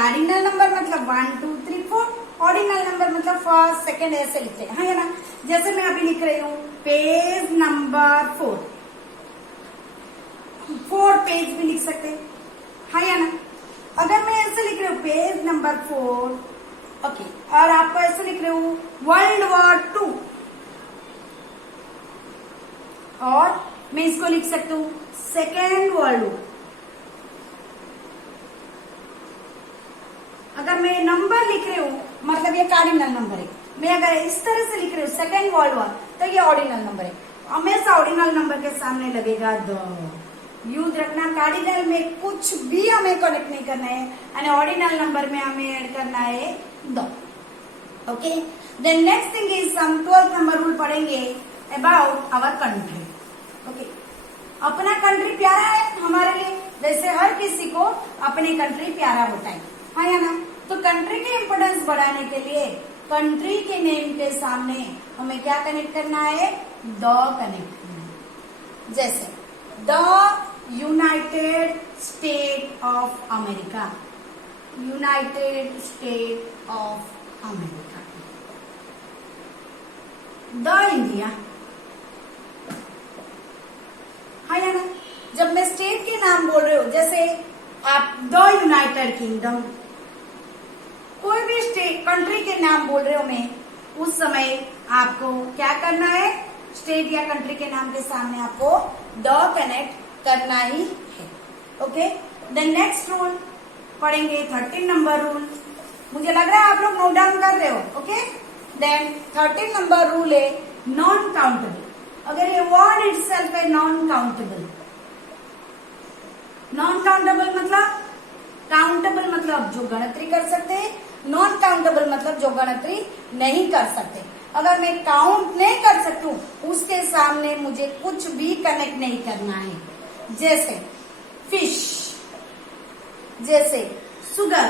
Cardinal number मतलब 1 2 3 4, ordinal number मतलब first second ऐसे लिखते हैं, है ना। जैसे मैं अभी लिख रही हूँ पेज नंबर 4 पेज भी लिख सकते हैं, है या ना। अगर मैं ऐसे लिख रही हूँ पेज नंबर 4, ओके, और आपको ऐसे लिख रही हूँ वर्ल्ड वॉर 2, और मैं इसको लिख सकती हूँ सेकेंड वर्ल्ड वॉर। अगर मैं नंबर लिख रही हूँ मतलब ये कार्डिनल नंबर है, मैं अगर इस तरह से लिख रही हूँ सेकेंड वर्ल्ड वॉर तो ये ऑर्डिनल नंबर है। हमेशा ऑर्डिनल नंबर के सामने लगेगा द। यूज रखना, कार्डिनल में कुछ भी हमें कनेक्ट नहीं करना है, यानी ऑर्डिनल नंबर में हमें ऐड करना है the. Okay, then next thing is हम 12th नंबर रूल पढ़ेंगे अबाउट आवर कंट्री। ओके, अपना कंट्री प्यारा है हमारे लिए, वैसे हर किसी को अपनी कंट्री प्यारा होता है या ना। तो कंट्री की इंपोर्टेंस बढ़ाने के लिए कंट्री के नेम के सामने हमें क्या कनेक्ट करना है, द कनेक्ट करना है। जैसे the United state of America, United state of America, the India, है या ना। जब मैं स्टेट के नाम बोल रही हूँ, जैसे आप द यूनाइटेड किंगडम, कोई भी स्टेट कंट्री के नाम बोल रहे हो मैं, उस समय आपको क्या करना है, स्टेट या कंट्री के नाम के सामने आपको द कनेक्ट करना ही है। ओके, देन नेक्स्ट रूल पढ़ेंगे 13 नंबर रूल। मुझे लग रहा है आप लोग नोट डाउन कर रहे हो। ओके, देन 13 नंबर रूल है नॉन काउंटेबल। अगर ये वर्ड इटसेल्फ है नॉन काउंटेबल, नॉन काउंटेबल मतलब, काउंटेबल मतलब जो गणतरी कर सकते हैं, नॉन काउंटेबल मतलब जो गणतरी नहीं कर सकते। अगर मैं काउंट नहीं कर सकती हूँ उसके सामने मुझे कुछ भी कनेक्ट नहीं करना है। जैसे फिश, जैसे सुगर,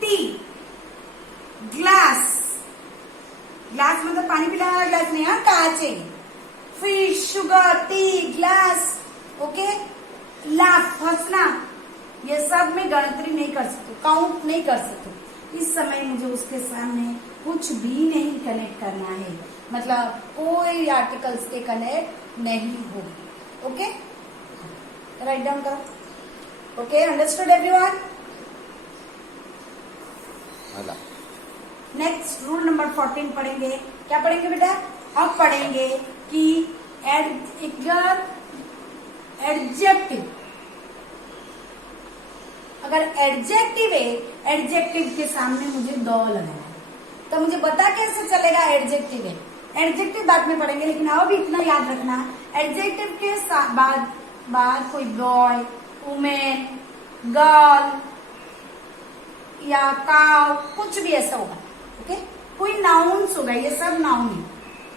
टी, ग्लास, ग्लास मतलब पानी पिलाने वाला ग्लास नहीं, हाँ कांच है। Fish, sugar, T, glass, okay, laugh, हंसना, ये सब में गणतरी नहीं कर सकती, काउंट नहीं कर सकती। इस समय मुझे उसके सामने कुछ भी नहीं कनेक्ट करना है, मतलब कोई आर्टिकल्स के कनेक्ट नहीं होगी। ओके, राइट डाउन करो। Okay, understood everyone. Next rule number 14 पढ़ेंगे। क्या पढ़ेंगे बेटा? अब पढ़ेंगे कि एडजेक्टिव, अगर एडजेक्टिव है, एडजेक्टिव के सामने मुझे द लगाना है, तो मुझे पता कैसे चलेगा एडजेक्टिव है? एडजेक्टिव बाद में पढ़ेंगे, लेकिन अब इतना याद रखना, एडजेक्टिव के बाद कोई बॉय, वुमेन, गर्ल या काउ, कुछ भी ऐसा होगा। ओके, कोई नाउन्स होगा, ये सब नाउन है।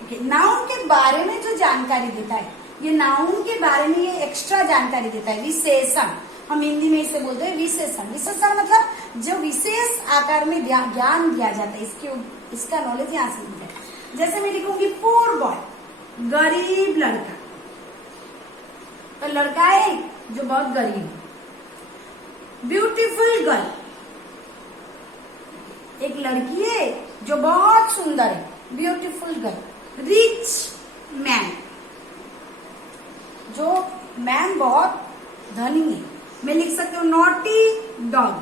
ओके, नाउन के बारे में जो जानकारी देता है, ये नाउन के बारे में ये एक्स्ट्रा जानकारी देता है, विशेषण। हम हिंदी में इसे बोलते हैं विशेषण। विशेषण मतलब जो विशेष आकार में ज्ञान दिया जाता है, इसका नॉलेज यहाँ से मिलता है। जैसे मैं लिखूंगी पुअर बॉय, गरीब लड़का, तो लड़का है जो बहुत गरीब है। ब्यूटीफुल गर्ल, एक लड़की है जो बहुत सुंदर है, ब्यूटीफुल गर्ल। रिच मैन, जो मैन बहुत धनी है, मैं लिख सकती हूँ नॉटी डॉग,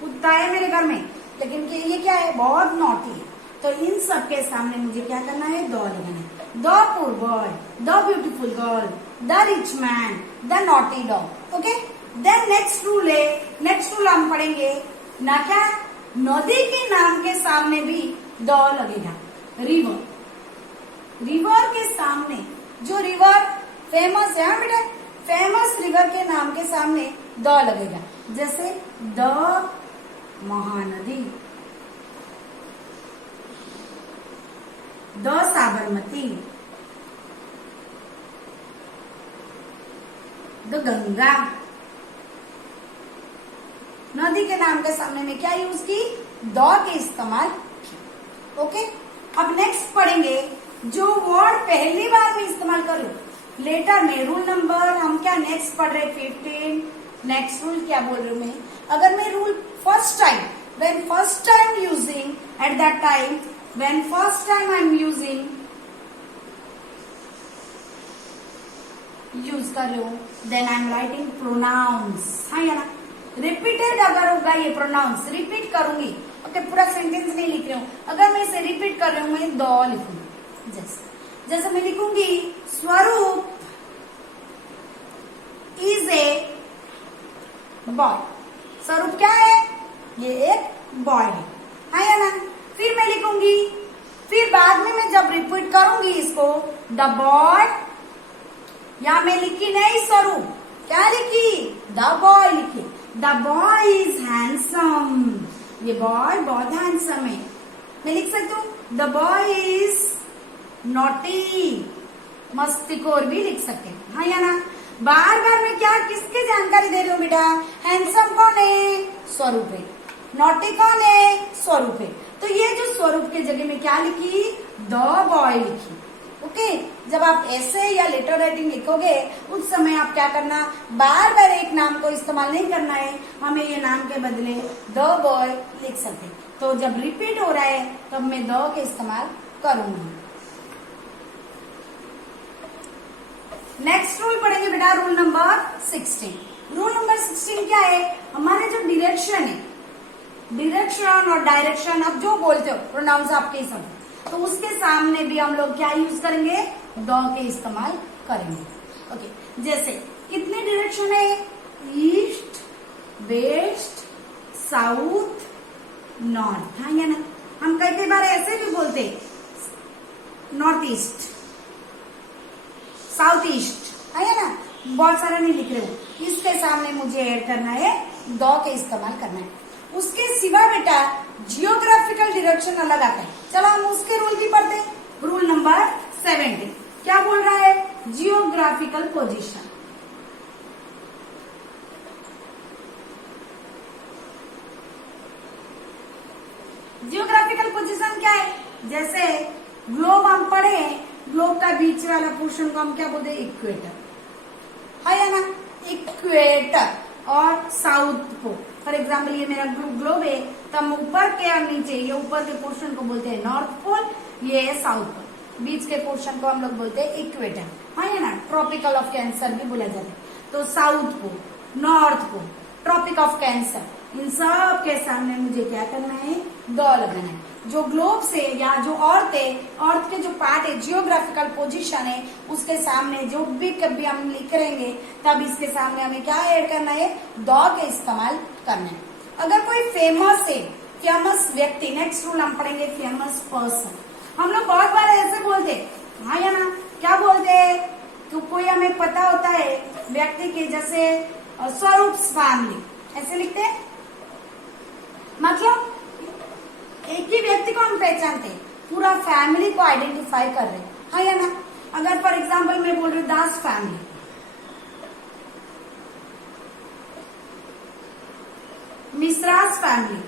कुत्ता है मेरे घर में लेकिन ये क्या है, बहुत नॉटी है। तो इन सब के सामने मुझे क्या करना है, द लगाना है। The poor boy, the beautiful girl, the rich man, the naughty dog. Okay, then next rule है, नेक्स्ट रूल हम पढ़ेंगे ना, क्या, नदी के नाम के सामने भी द लगेगा। रिवर, रिवर के सामने, जो रिवर फेमस है, हाँ बेटा, फेमस रिवर के नाम के सामने द लगेगा। जैसे the Mahanadi, the Sabarmati, the Ganga. नदी के नाम के सामने में क्या यूज की, द के इस्तेमाल की। ओके, अब नेक्स्ट पढ़ेंगे जो वर्ड पहली बार में इस्तेमाल करो लेटर में। रूल नंबर हम क्या नेक्स्ट पढ़ रहे 15, नेक्स्ट रूल क्या बोल रही हूँ मैं, अगर मैं rule first time, when first time using, at that time when first time I am using, use कर रही हूँ, then I am writing pronouns, हाँ या ना, रिपीटेड अगर होगा ये प्रोनाउंस, रिपीट करूंगी, ओके, पूरा सेंटेंस नहीं लिख रही हूँ, अगर मैं इसे रिपीट कर रही हूँ मैं द लिखूंगी, जैसे मैं लिखूंगी स्वरूप इज ए बॉय, स्वरूप क्या है, ये एक बॉय है, हाँ या ना, फिर मैं लिखूंगी, फिर बाद में मैं जब रिपीट करूंगी इसको, द बॉय, या मैं लिखी नहीं स्वरूप, क्या लिखी, द बॉय लिखी, द बॉय इज हैंडसम, ये बॉय बहुत हैंडसम है, मैं लिख सकती हूँ द बॉय इज नॉटी, मस्तीखोर भी लिख सकते हैं, हाँ या ना, बार बार मैं क्या किसकी जानकारी दे रही हूँ बेटा, हैंडसम कौन है, स्वरूप है, नॉटी कौन है, स्वरूप है, तो ये जो स्वरूप के जगह में क्या लिखी, द बॉय लिखी, ओके। जब आप ऐसे या लेटर राइटिंग लिखोगे उस समय आप क्या करना, बार बार एक नाम को इस्तेमाल नहीं करना है, हमें ये नाम के बदले द बॉय लिख सकते, तो जब रिपीट हो रहा है तब मैं द के इस्तेमाल करूंगी। नेक्स्ट रूल पढ़ेंगे बेटा, रूल नंबर 16। रूल नंबर 16 क्या है, हमारे जो डिरेक्शन है, डिरेक्शन और डायरेक्शन आप जो बोलते हो प्रोनाउंस आपके सब, तो उसके सामने भी हम लोग क्या यूज करेंगे, द के इस्तेमाल करेंगे, ओके। जैसे कितने डायरेक्शन है, ईस्ट, वेस्ट, साउथ, नॉर्थ, हाँ या ना, हम कई बार ऐसे भी बोलते नॉर्थ ईस्ट, साउथ ईस्ट, है ना, बहुत सारा नहीं लिख रहे हो, इसके सामने मुझे ऐड करना है, द के इस्तेमाल करना है। उसके सिवा बेटा जियोग्राफिकल डायरेक्शन अलग आता है, चलो हम उसके रूल भी पढ़ते हैं। रूल नंबर 17 क्या बोल रहा है, जियोग्राफिकल पोजीशन, जियोग्राफिकल पोजीशन क्या है, जैसे ग्लोब हम पढ़े, ग्लोब का बीच वाला पोर्शन को हम क्या बोलते हैं, इक्वेटर, है या ना, इक्वेटर और साउथ पोल, फॉर एग्जाम्पल ये मेरा ग्लोब है, तब ऊपर के और नीचे, ये ऊपर के पोर्शन को बोलते हैं नॉर्थ पोल, ये है साउथ पोल, बीच के पोर्शन को हम लोग बोलते हैं इक्वेटर, हाँ या ना, ट्रॉपिकल ऑफ कैंसर भी बोला जाता है, तो south pole, north pole, tropic of cancer, इन सब के सामने मुझे क्या करना है, द लगाना है। जो ग्लोब से या जो अर्थ के जो पार्ट है, जियोग्राफिकल पोजीशन है, उसके सामने जो भी कभी हम लिख रहेंगे तब इसके सामने हमें क्या ऐड करना है, द के इस्तेमाल करना है। अगर कोई फेमस है, फेमस व्यक्ति, नेक्स्ट रूल हम पढ़ेंगे फेमस पर्सन, हम लोग बहुत बार ऐसे बोलते, हाँ या ना, क्या बोलते हैं, तो कोई हमें पता होता है व्यक्ति के, जैसे स्वरूप फैमिली, ऐसे लिखते हैं, मतलब एक ही व्यक्ति को हम पहचानते हैं, पूरा फैमिली को आइडेंटिफाई कर रहे हैं, हाँ या ना। अगर फॉर एग्जांपल मैं बोल रही हूँ दास फैमिली, मिश्रास फैमिली,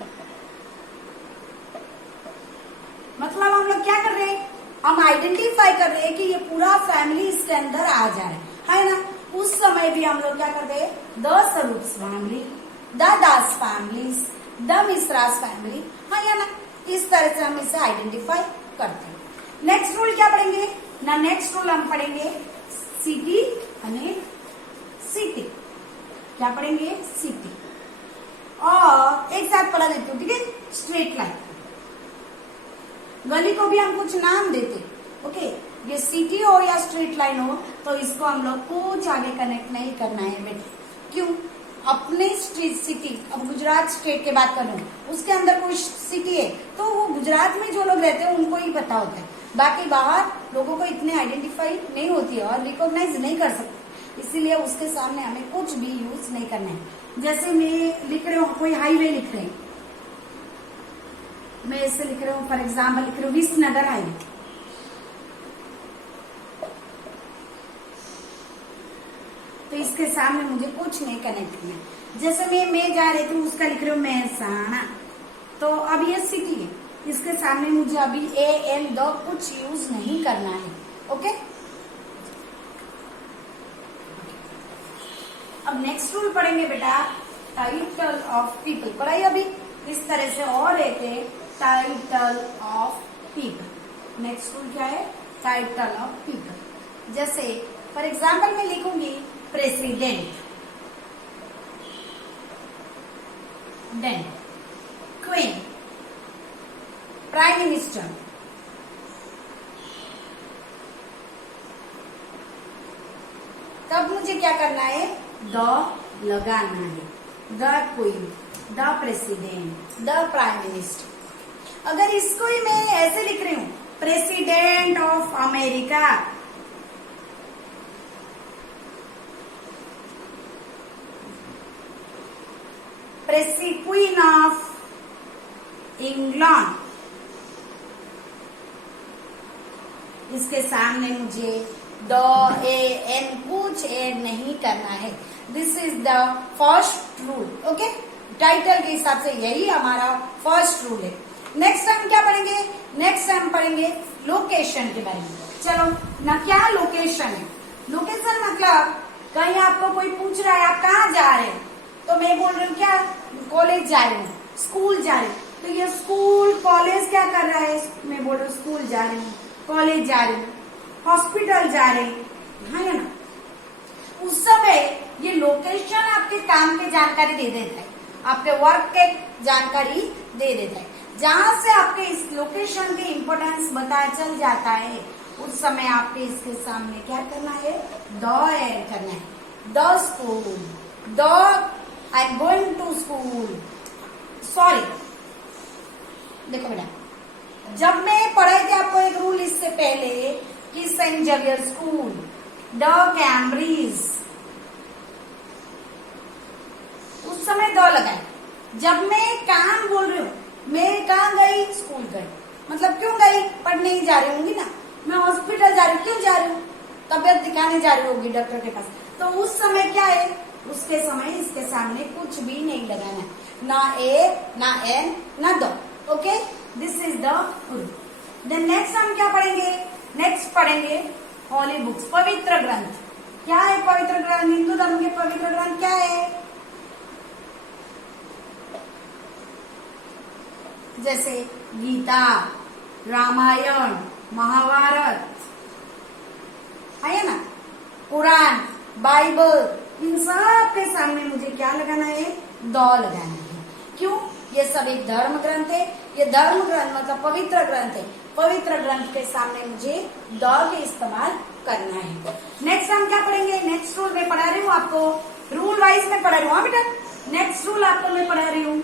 मतलब हम लोग क्या कर रहे हैं, हम आइडेंटिफाई कर रहे हैं कि ये पूरा फैमिली इसके अंदर आ जा रहा है ना। उस समय भी हम लोग क्या करते हैं, the Swarup family, the Das families, the Mishras family, हाँ या ना, इस तरह से हम इसे आइडेंटिफाई करते हैं। नेक्स्ट रूल क्या पढ़ेंगे ना, नेक्स्ट रूल हम पढ़ेंगे सिटी અને सिटी, क्या पढ़ेंगे, सिटी, और एक साथ पढ़ा देते हो, ठीक है। स्ट्रेट लाइन, गली को भी हम कुछ नाम देते, ओके, ये सिटी हो या स्ट्रेट लाइन हो तो इसको हम लोग कुछ आगे कनेक्ट नहीं करना है बेटे, क्यों, अपने स्ट्रीट सिटी, अब गुजरात स्टेट की बात करूं, उसके अंदर कोई सिटी है तो वो गुजरात में जो लोग रहते हैं उनको ही पता होता है, बाकी बाहर लोगों को इतने आइडेंटिफाई नहीं होती है और रिकॉग्नाइज नहीं कर सकते, इसीलिए उसके सामने हमें कुछ भी यूज नहीं करना है। जैसे मैं लिख रही हूँ, कोई हाईवे लिख रहे हैं, मैं ऐसे लिख रही हूँ, फॉर एग्जाम्पल लिख रही हूँ विसनगर हाईवे, तो इसके सामने मुझे कुछ नहीं कनेक्ट करना। जैसे मैं जा रही थी, उसका लिख रही हूँ महसाणा, तो अब ये सिटी है, इसके सामने मुझे अभी ए एन द कुछ यूज नहीं करना है, ओके। अब नेक्स्ट रूल पढ़ेंगे बेटा, टाइटल ऑफ पीपल। पढ़ाई अभी इस तरह से और एक है title of people. Next rule क्या है? Title of people. जैसे फॉर एग्जाम्पल मैं लिखूंगी president, then queen, prime minister, तब मुझे क्या करना है? द लगाना है। The queen, the president, the prime minister. अगर इसको ही मैं ऐसे लिख रही हूं, president of America, queen of England, इसके सामने मुझे द ए एन कुछ ऐड नहीं करना है। This is the first rule. Okay, title के हिसाब से यही हमारा फर्स्ट रूल है। नेक्स्ट हम क्या पढ़ेंगे? नेक्स्ट हम पढ़ेंगे लोकेशन के बारे में। चलो ना, क्या लोकेशन है? लोकेशन मतलब कहीं आपको कोई पूछ रहा है आप कहाँ जा रहे हैं, तो मैं बोल रही हूँ क्या? कॉलेज जा रही हूँ, स्कूल जा रही हूँ। तो ये स्कूल कॉलेज क्या कर रहा है? मैं बोल रही हूँ स्कूल जा रही हूँ, कॉलेज जा रही हूँ, हॉस्पिटल जा रहे हैं, है ना? उस समय ये लोकेशन आपके काम की जानकारी दे देता है, आपके वर्क के जानकारी दे देता है। जहां से आपके इस लोकेशन की इम्पोर्टेंस पता चल जाता है, उस समय आपके इसके सामने क्या करना है? द ऐड करना है। The school, the I am going to school. Sorry, देखो बेटा, जब मैं पढ़ाई थी आपको एक रूल इससे पहले कि Saint Xavier school, the Cambridge, उस समय द लगाए। जब मैं काम बोल रही हूँ, मैं कहाँ गई? स्कूल गई। मतलब क्यों गई? पढ़ने ही जा रही होंगी ना। मैं हॉस्पिटल जा रही हूँ, क्यों जा रही हूँ? तबियत दिखाने जा रही होगी डॉक्टर के पास। तो उस समय क्या है? उसके समय इसके सामने कुछ भी नहीं लगाना है, ना ए, ना एन, ना the. Okay, this is the rule. Then next हम क्या पढ़ेंगे? नेक्स्ट पढ़ेंगे होली बुक्स, पवित्र ग्रंथ। क्या है पवित्र ग्रंथ? हिंदू धर्म के पवित्र ग्रंथ क्या है? जैसे गीता, रामायण, महाभारत, है ना, कुरान, बाइबल, इन सब के सामने मुझे क्या लगाना है? द लगाना है। क्यों? ये सब एक धर्म ग्रंथ है। ये धर्म ग्रंथ मतलब पवित्र ग्रंथ है। पवित्र ग्रंथ के सामने मुझे द के इस्तेमाल करना है। नेक्स्ट हम क्या पढ़ेंगे? नेक्स्ट रूल मैं पढ़ा रही हूँ आपको, रूल वाइज में पढ़ा रही हूँ बेटा। नेक्स्ट रूल आपको मैं पढ़ा रही हूँ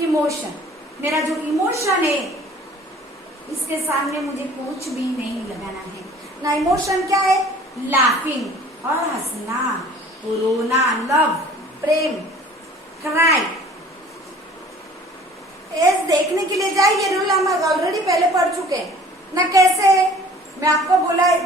इमोशन। मेरा जो इमोशन है, इसके सामने मुझे कुछ भी नहीं लगाना है। ना इमोशन क्या है? लाफिंग और हंसना, रोना, लव, प्रेम, क्राई, एज देखने के लिए जाए। ये रूल हम ऑलरेडी पहले पढ़ चुके हैं ना। कैसे? मैं आपको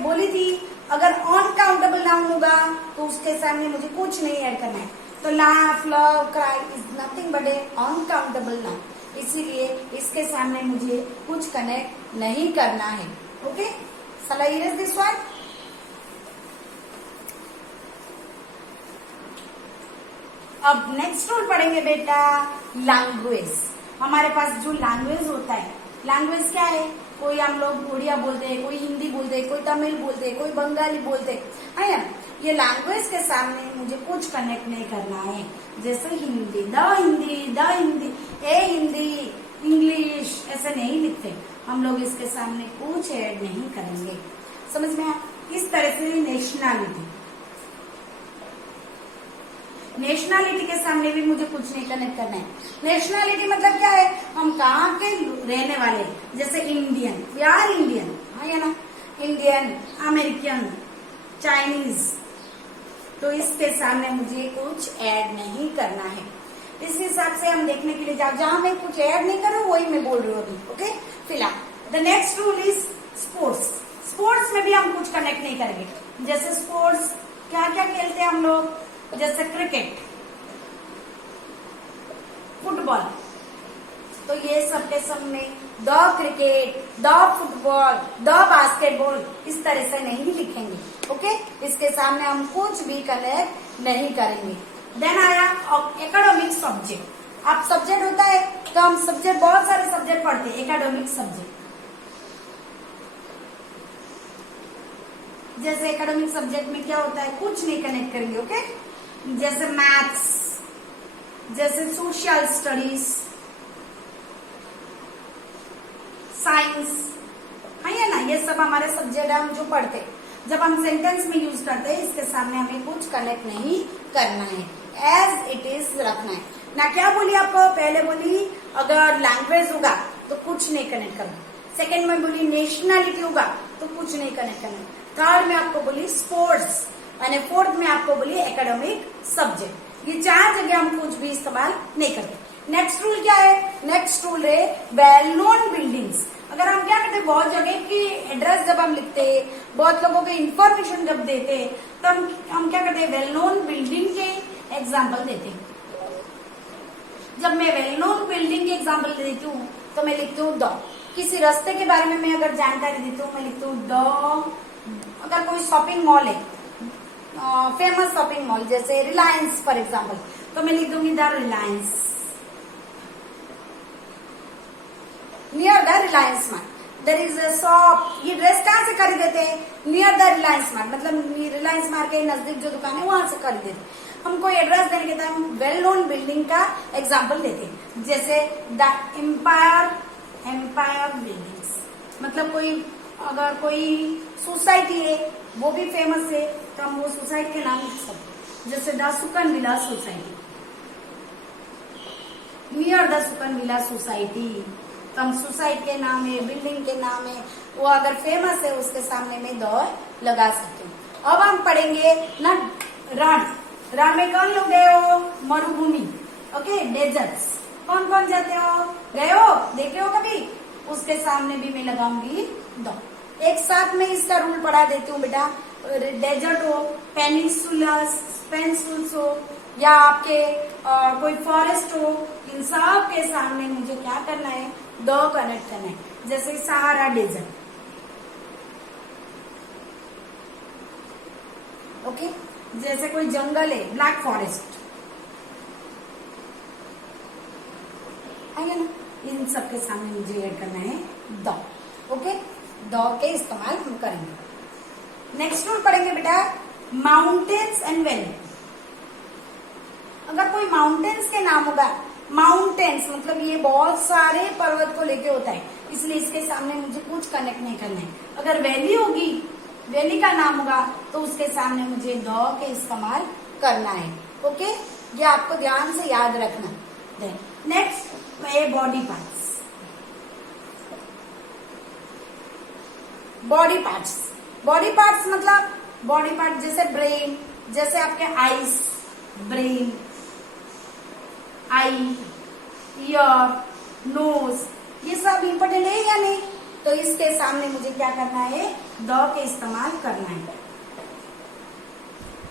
बोली थी अगर अनकाउंटेबल नाउन होगा तो उसके सामने मुझे कुछ नहीं ऐड करना है। तो laugh, love, cry is nothing but A uncountable noun, इसीलिए इसके सामने मुझे कुछ कनेक्ट नहीं करना है। Okay, shall I erase this one? अब नेक्स्ट रूल पढ़ेंगे बेटा लैंग्वेज। हमारे पास जो लैंग्वेज होता है, लैंग्वेज क्या है? कोई हम लोग उड़िया बोलते हैं, कोई हिंदी बोलते हैं, कोई तमिल बोलते हैं, कोई बंगाली बोलते हैं, है ना? ये लैंग्वेज के सामने मुझे कुछ कनेक्ट नहीं करना है। जैसे Hindi, the Hindi, the Hindi, A Hindi, English, ऐसे नहीं लिखते हम लोग। इसके सामने कुछ ऐड नहीं करेंगे। समझ में आया? इस तरह से नेशनैलिटी, नेशनैलिटी के सामने भी मुझे कुछ नहीं कनेक्ट करना है। नेशनैलिटी मतलब क्या है? हम कहाँ के रहने वाले, जैसे इंडियन, वी आर इंडियन, है ना? इंडियन, अमेरिकन, चाइनीज, तो इसके सामने मुझे कुछ ऐड नहीं करना है। इस हिसाब से हम देखने के लिए जाओ, जहां मैं कुछ ऐड नहीं करूँ वही मैं बोल रही हूँ अभी। ओके, फिलहाल the next rule is sports. Sports में भी हम कुछ कनेक्ट नहीं करेंगे। जैसे स्पोर्ट्स क्या क्या खेलते हैं हम लोग? जैसे क्रिकेट, फुटबॉल, तो ये सब के सामने the cricket, the football, the basketball इस तरह से नहीं लिखेंगे। ओके, इसके सामने हम कुछ भी कनेक्ट नहीं करेंगे। देन आया एकेडमिक सब्जेक्ट। आप सब्जेक्ट होता है तो हम सब्जेक्ट, बहुत सारे सब्जेक्ट पढ़ते हैं। एकेडमिक सब्जेक्ट जैसे एकेडमिक सब्जेक्ट में क्या होता है, कुछ नहीं कनेक्ट करेंगे। ओके, जैसे मैथ्स, जैसे सोशल स्टडीज, साइंस, है ना, ये सब हमारे सब्जेक्ट हम जो पढ़ते हैं। जब हम सेंटेंस में यूज करते हैं, इसके सामने हमें कुछ कनेक्ट नहीं करना है, एज इट इज रखना है ना। क्या बोली आपको, पहले बोली अगर लैंग्वेज होगा तो कुछ नहीं कनेक्ट करना, सेकंड में बोली नेशनलिटी होगा तो कुछ नहीं कनेक्ट करना, थर्ड में आपको बोली स्पोर्ट्स, और फोर्थ में आपको बोली एकेडमिक सब्जेक्ट। ये चार जगह हम कुछ भी इस्तेमाल नहीं करते। नेक्स्ट रूल क्या है, नेक्स्ट रूल है वेल नोन बिल्डिंग्स। अगर हम क्या करते हैं, बहुत जगह की एड्रेस जब हम लिखते हैं, बहुत लोगों को इंफॉर्मेशन जब देते हैं, तो हम क्या करते हैं, वेल नोन बिल्डिंग के एग्जाम्पल देते हैं। जब मैं वेल नोन बिल्डिंग के एग्जाम्पल देती हूँ तो मैं लिखती हूँ द। किसी रास्ते के बारे में मैं अगर जानकारी देती हूँ, मैं लिखती हूँ द। अगर कोई शॉपिंग मॉल है, फेमस शॉपिंग मॉल जैसे रिलायंस फॉर एग्जाम्पल, तो मैं लिख दूंगी the Reliance, near the Reliance mart. There is a shop. ये ड्रेस कहाँ से खरीदते थे, नियर द रिलायंस मार्ट, मतलब रिलायंस मार्ट के नजदीक जो दुकान है वहां से खरीदते थे। हम कोई एड्रेस देने के टाइम वेल नोन बिल्डिंग का एग्जाम्पल देते हैं, जैसे द एम्पायर बिल्डिंग्स, मतलब कोई अगर कोई सोसाइटी है वो भी फेमस है तो हम वो सोसाइटी के नाम लिख सकते, जैसे the Sukan villa society, near the Sukan villa society. तो हम सोसाइटी के नाम है, बिल्डिंग के नाम है, वो अगर फेमस है उसके सामने में द लगा सकते हैं। अब हम पढ़ेंगे ना रण। रण में कौन लोग गए हो, मरुभूमि, ओके, डेजर्ट्स। कौन कौन जाते हो, गए हो, देखे हो कभी, उसके सामने भी मैं लगाऊंगी द। एक साथ में इसका रूल पढ़ा देती हूँ बेटा। डेजर्ट हो, पेनिसुल्स हो, या आपके कोई फॉरेस्ट हो, इन सब के सामने मुझे क्या करना है, द कनेक्ट करना है। जैसे सहारा डेजर्ट, ओके, जैसे कोई जंगल है, ब्लैक फॉरेस्ट, है ना, इन सब के सामने मुझे ऐड करना है द। ओके, द के इस्तेमाल हम करेंगे। नेक्स्ट रूल पढ़ेंगे बेटा, माउंटेन्स एंड वैली। अगर कोई माउंटेन्स के नाम होगा, माउंटेन्स मतलब ये बहुत सारे पर्वत को लेके होता है, इसलिए इसके सामने मुझे कुछ कनेक्ट नहीं करना है। अगर वैली होगी, वैली का नाम होगा, तो उसके सामने मुझे द के इस्तेमाल करना है। ओके, ये आपको ध्यान से याद रखना। नेक्स्ट है body parts. Body parts, body parts मतलब बॉडी पार्ट जैसे ब्रेन, जैसे आपके आईज, ब्रेन, आई, ईयर, नोज, ये सब इम्पोर्टेंट है या नहीं? तो इसके सामने मुझे क्या करना है, द के इस्तेमाल करना है।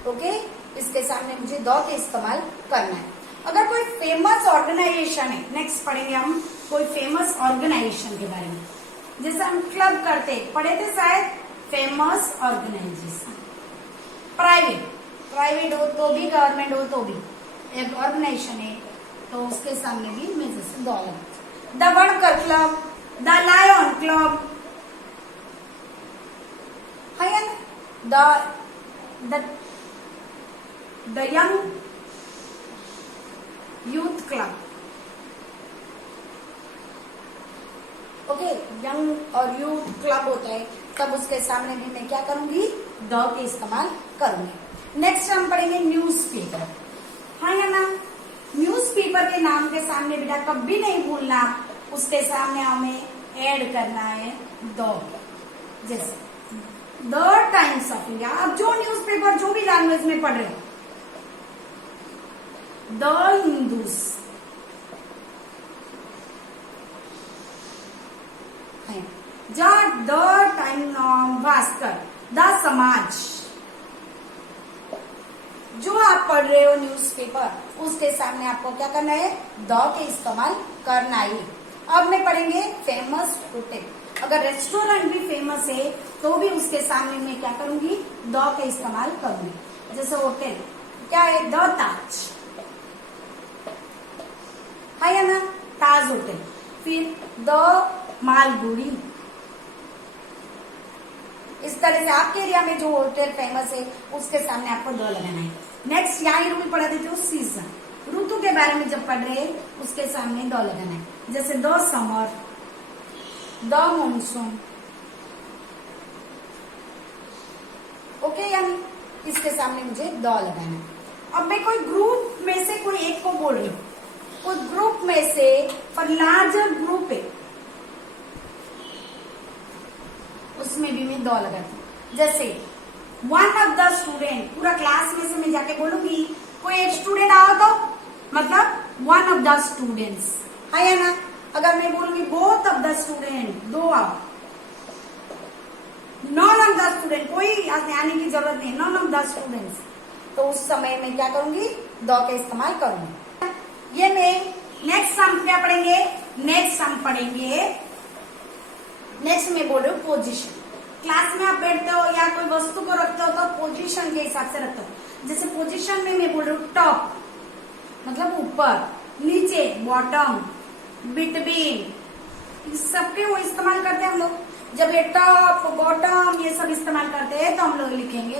ओके, इसके सामने मुझे द के इस्तेमाल करना है। अगर कोई फेमस ऑर्गेनाइजेशन है, नेक्स्ट पढ़ेंगे हम कोई फेमस ऑर्गेनाइजेशन के बारे में। जैसे हम क्लब करते पढ़े थे शायद, फेमस ऑर्गेनाइजेशन। प्राइवेट हो तो भी, गवर्नमेंट हो तो भी, एक ऑर्गेनाइजेशन है तो उसके सामने भी मैं जैसे द लगा। The worker club, the lion club, है ना, the young youth club. Okay, young और यूथ क्लब होता है, तब उसके सामने भी मैं क्या करूंगी, द के इस्तेमाल करूंगी। नेक्स्ट हम पढ़ेंगे न्यूज़पेपर, हाँ या ना। न्यूज़पेपर के नाम के सामने बेटा कभी नहीं भूलना, उसके सामने हमें ऐड करना है द। जैसे द टाइम्स ऑफ इंडिया, अब जो न्यूज़पेपर जो भी लैंग्वेज में पढ़ रहे हो, the Hindus, the time, Bhaskar, the समाज। जो आप पढ़ रहे हो न्यूज़पेपर, उसके सामने आपको क्या करना है, द के इस्तेमाल करना है। अब में पढ़ेंगे फेमस होटल। अगर रेस्टोरेंट भी फेमस है तो भी उसके सामने मैं क्या करूंगी, द का इस्तेमाल करूंगी। जैसे होटल क्या है, द ताज है या ना, ताज होटल। फिर द मालगुड़ी। इस तरह से आपके एरिया में जो होटल फेमस है उसके सामने आपको द लगाना है। नेक्स्ट यहाँ ही रूल पढ़ा देते हो, सीजन, ऋतु के बारे में जब पढ़ रहे हैं उसके सामने द लगाना है। जैसे the summer, the monsoon. Okay, यानी इसके सामने मुझे द लगाना है। अब मैं कोई ग्रुप में से कोई एक को बोल रही हूँ, कोई ग्रुप में से पर लार्जर ग्रुप है उसमें भी मैं द लगाती हूँ। जैसे वन ऑफ द स्टूडेंट, पूरा क्लास में से मैं जाके बोलूंगी कोई एक स्टूडेंट आओ तो मतलब वन ऑफ द स्टूडेंट्स है या ना। अगर मैं बोलूंगी बोथ ऑफ द स्टूडेंट, दो आओ। नॉन ऑफ द स्टूडेंट, कोई आने की जरूरत नहीं, नॉन ऑफ द स्टूडेंट्स, तो उस समय में क्या करूंगी, द का इस्तेमाल करूंगी। ये मैं नेक्स्ट सम क्या पढ़ेंगे, नेक्स्ट सम पढ़ेंगे। नेक्स्ट में बोल रही हूँ पोजीशन। क्लास में आप बैठते हो या कोई वस्तु को रखते हो तो पोजीशन के हिसाब से रखते हो। जैसे पोजीशन में मैं बोल रही हूँ टॉप मतलब ऊपर, नीचे बॉटम, बिटवीन, इस सबके वो इस्तेमाल करते हैं हम लोग। जब ये टॉप बॉटम ये सब इस्तेमाल करते हैं तो हम लोग लिखेंगे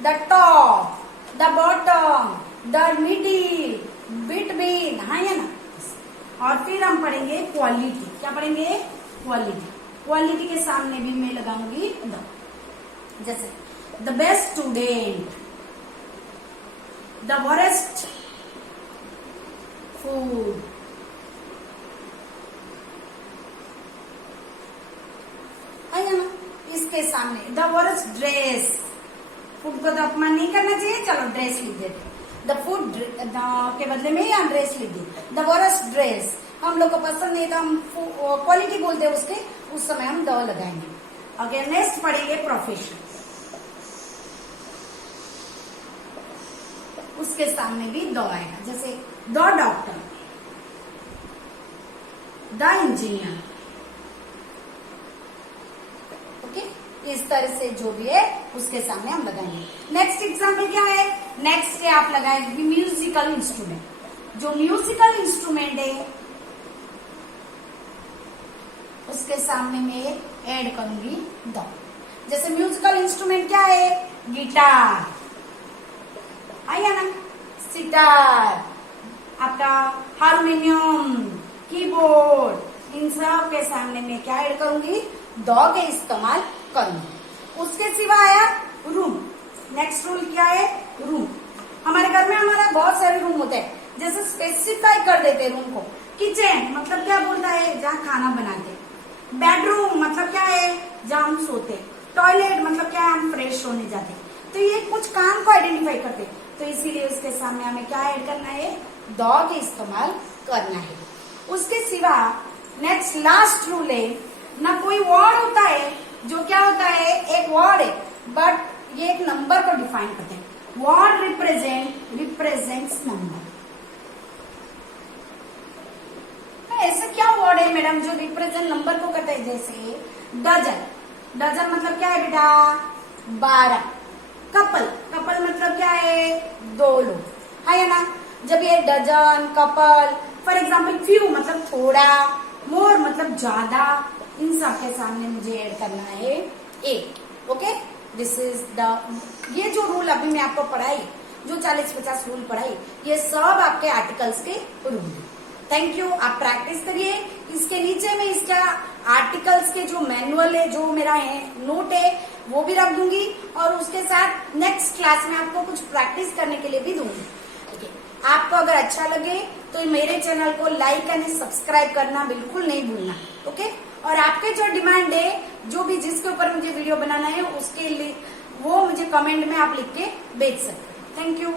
the top, the bottom, the middle, between, हाँ या ना। और फिर हम पढ़ेंगे क्वालिटी। क्या पढ़ेंगे, क्वालिटी। क्वालिटी के सामने भी मैं लगाऊंगी द। जैसे the best student, the worst food, है ना। इसके सामने द वरेस्ट ड्रेस, फूड को तो अपमान नहीं करना चाहिए, चलो ड्रेस लिख देते। द फूड के बदले में यहाँ ड्रेस लिख दी। द वरेस्ट ड्रेस हम लोग को पसंद नहीं तो हम क्वालिटी बोलते हैं उसके, उस समय हम द लगाएंगे। ओके, नेक्स्ट पढ़ेंगे प्रोफेशन। उसके सामने भी द आएगा। जैसे the doctor, the engineer. Okay, इस तरह से जो भी है उसके सामने हम लगाएंगे। नेक्स्ट एग्जाम्पल क्या है, नेक्स्ट है आप लगाएंगे म्यूजिकल इंस्ट्रूमेंट। जो म्यूजिकल इंस्ट्रूमेंट है उसके सामने मैं ऐड करूंगी द। जैसे म्यूजिकल इंस्ट्रूमेंट क्या है, गिटार, आया ना, सितार, आपका हारमोनियम, कीबोर्ड, इन सब के सामने मैं क्या ऐड करूंगी, द के इस्तेमाल करूंगी। उसके सिवा आया रूम। नेक्स्ट रूल क्या है, रूम। हमारे घर में हमारा बहुत सारे रूम होते हैं। जैसे स्पेसिफाई कर देते हैं रूम को। किचन मतलब क्या बोलता है, जहाँ खाना बनाते। बेडरूम मतलब क्या है, जहाँ हम सोते। टॉयलेट मतलब क्या है, हम फ्रेश होने जाते। तो ये कुछ काम को आइडेंटिफाई करते, तो इसीलिए उसके सामने हमें क्या ऐड करना है, द के इस्तेमाल करना है। उसके सिवा नेक्स्ट लास्ट रूल है ना, कोई वर्ड होता है जो क्या होता है, एक वर्ड है बट ये एक नंबर को डिफाइन करते हैं। Word represents number. ऐसा क्या वर्ड है मैडम जो रिप्रेजेंट नंबर को करता है, जैसे डजन। डजन मतलब क्या है बेटा, 12। कपल, कपल मतलब क्या है, 2 लोग, है ना। जब ये dozen, couple, for example few मतलब थोड़ा, मोर मतलब ज्यादा, इन सब के सामने मुझे ऐड करना है एक। ओके, दिस इज द, ये जो रूल अभी मैं आपको पढ़ाई, जो 40-50 रूल पढ़ाई, ये सब आपके आर्टिकल्स के रूल है। थैंक यू, आप प्रैक्टिस करिए। इसके नीचे में इसका आर्टिकल्स के जो मैनुअल है, जो मेरा है नोट है, वो भी रख दूंगी और उसके साथ नेक्स्ट क्लास में आपको कुछ प्रैक्टिस करने के लिए भी दूंगी। आपको अगर अच्छा लगे तो मेरे चैनल को लाइक एंड सब्सक्राइब करना बिल्कुल नहीं भूलना। ओके, और आपके जो डिमांड है, जो भी जिसके ऊपर मुझे वीडियो बनाना है, उसके लिए वो मुझे कमेंट में आप लिख के भेज सकते हैं। Thank you.